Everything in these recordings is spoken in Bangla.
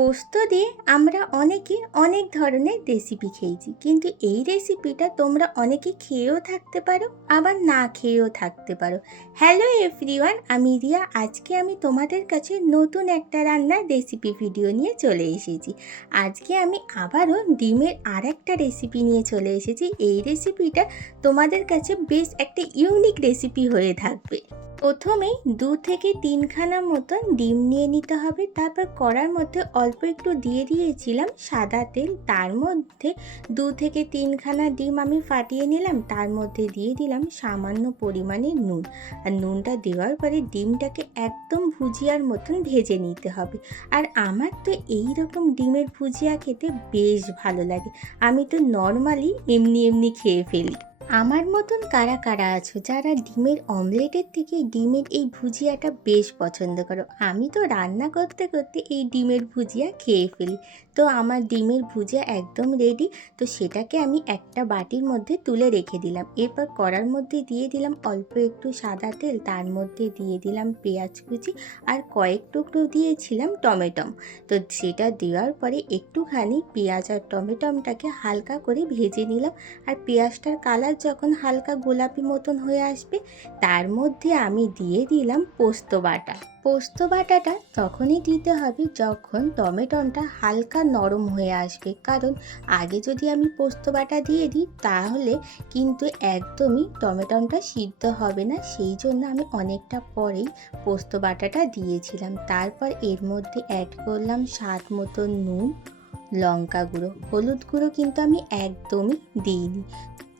পোস্ত দিয়ে আমরা অনেকে অনেক ধরনের রেসিপি খেয়েছি, কিন্তু এই রেসিপিটা তোমরা অনেকে খেয়েও থাকতে পারো, আবার না খেয়েও থাকতে পারো। হ্যালো এভরিওয়ান, আমি রিয়া। আজকে আমি তোমাদের কাছে নতুন একটা রান্নার রেসিপি ভিডিও নিয়ে চলে এসেছি। আজকে আমি আবারও ডিমের আর একটা রেসিপি নিয়ে চলে এসেছি। এই রেসিপিটা তোমাদের কাছে বেশ একটা ইউনিক রেসিপি হয়ে থাকবে। প্রথমেই 2 থেকে 3খানা মতন ডিম নিয়ে নিতে হবে। তারপর কড়ার মধ্যে অল্প একটু দিয়ে দিয়েছিলাম সাদা তেল। তার মধ্যে 2 থেকে 3খানা ডিম আমি ফাটিয়ে নিলাম। তার মধ্যে দিয়ে দিলাম সামান্য পরিমাণে নুন। আর নুনটা দেওয়ার পরে ডিমটাকে একদম ভুজিয়ার মতন ভেজে নিতে হবে। আর আমার তো এই রকম ডিমের ভুজিয়া খেতে বেশ ভালো লাগে। আমি তো নর্মালি এমনি খেয়ে ফেলি। আমার মতন কারা কারা আছো যারা ডিমের অমলেটের থেকে ডিমের এই ভুজিয়াটা বেশ পছন্দ করো? আমি তো রান্না করতে করতে এই ডিমের ভুজিয়া খেয়ে ফেলি। তো আমার ডিমের ভুজিয়া একদম রেডি। তো সেটাকে আমি একটা বাটির মধ্যে তুলে রেখে দিলাম। এরপর কড়ার মধ্যে দিয়ে দিলাম অল্প একটু সাদা তেল। তার মধ্যে দিয়ে দিলাম পেঁয়াজ কুচি আর কয়েক টুকরো দিয়েছিলাম টমেটো। তো সেটা দেওয়ার পরে একটুখানি পেঁয়াজ আর টমেটোটাকে হালকা করে ভেজে নিলাম। আর পেঁয়াজটার কালার যখন হালকা গোলাপি মতন হয়ে আসবে, তার মধ্যে আমি দিয়ে দিলাম পোস্ত বাটা। পোস্ত বাটাটা তখনই দিতে হবে যখন টমেটোটা হালকা নরম হয়ে আসবে, কারণ আগে যদি আমি পোস্ত বাটা দিয়ে দিই তাহলে কিন্তু একদমই টমেটোটা সিদ্ধ হবে না। সেই জন্য আমি অনেকটা পরেই পোস্ত বাটাটা দিয়েছিলাম। তারপর এর মধ্যে অ্যাড করলাম স্বাদ মতো নুন, লঙ্কা গুঁড়ো, হলুদ গুঁড়ো কিন্তু আমি একদমই দিইনি।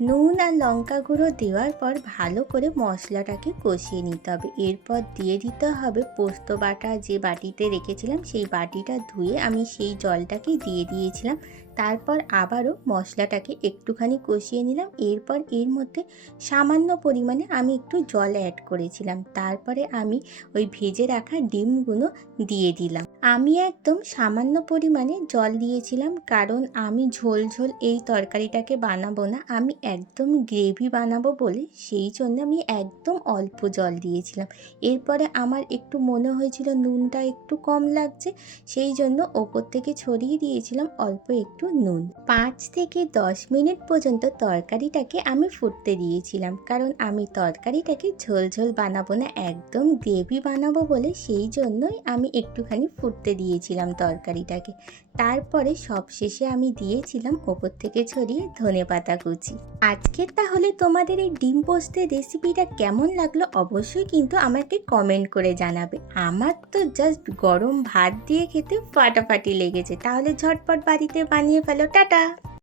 নুন আর লঙ্কা গুঁড়ো দেওয়ার পর ভালো করে মশলাটাকে কষিয়ে নিতে হবে। এরপর দিয়ে দিতে হবে পোস্ত বাটা। যে বাটিতে রেখেছিলাম সেই বাটিটা ধুয়ে আমি সেই জলটাকে দিয়ে দিয়েছিলাম। তারপর আবারও মশলাটাকে একটুখানি কষিয়ে নিলাম। এরপর এর মধ্যে সামান্য পরিমাণে আমি একটু জল অ্যাড করেছিলাম। তারপরে আমি ওই ভেজে রাখা ডিমগুলো দিয়ে দিলাম। আমি একদম সামান্য পরিমাণে জল দিয়েছিলাম, কারণ আমি ঝোল ঝোল এই তরকারিটাকে বানাবো না, আমি একদম গ্রেভি বানাবো বলে সেই জন্য আমি একদম অল্প জল দিয়েছিলাম। এরপরে আমার একটু মনে হয়েছিল নুনটা একটু কম লাগছে, সেই জন্য ওপর থেকে ছড়িয়ে দিয়েছিলাম অল্প একটু নুন। 5 থেকে 10 মিনিট পর্যন্ত তরকারিটাকে আমি ফুটতে দিয়েছিলাম, কারণ আমি তরকারিটাকে ঝোল ঝোল বানাবো না, একদম গ্রেভি বানাবো বলে সেই জন্যই আমি একটুখানি ফুটতে দিয়েছিলাম তরকারিটাকে। তারপরে সবশেষে আমি দিয়েছিলাম ওপর থেকে ছড়িয়ে ধনেপাতা কুচি। আজকের তাহলে তোমাদের এই ডিম পোস্তের রেসিপিটা কেমন লাগলো অবশ্যই কিন্তু আমাকে কমেন্ট করে জানাবে। আমার তো জাস্ট গরম ভাত দিয়ে খেতে ফাটাফাটি লেগেছে। তাহলে ঝটপট বাড়িতে বানিয়ে ফেলো। টাটা।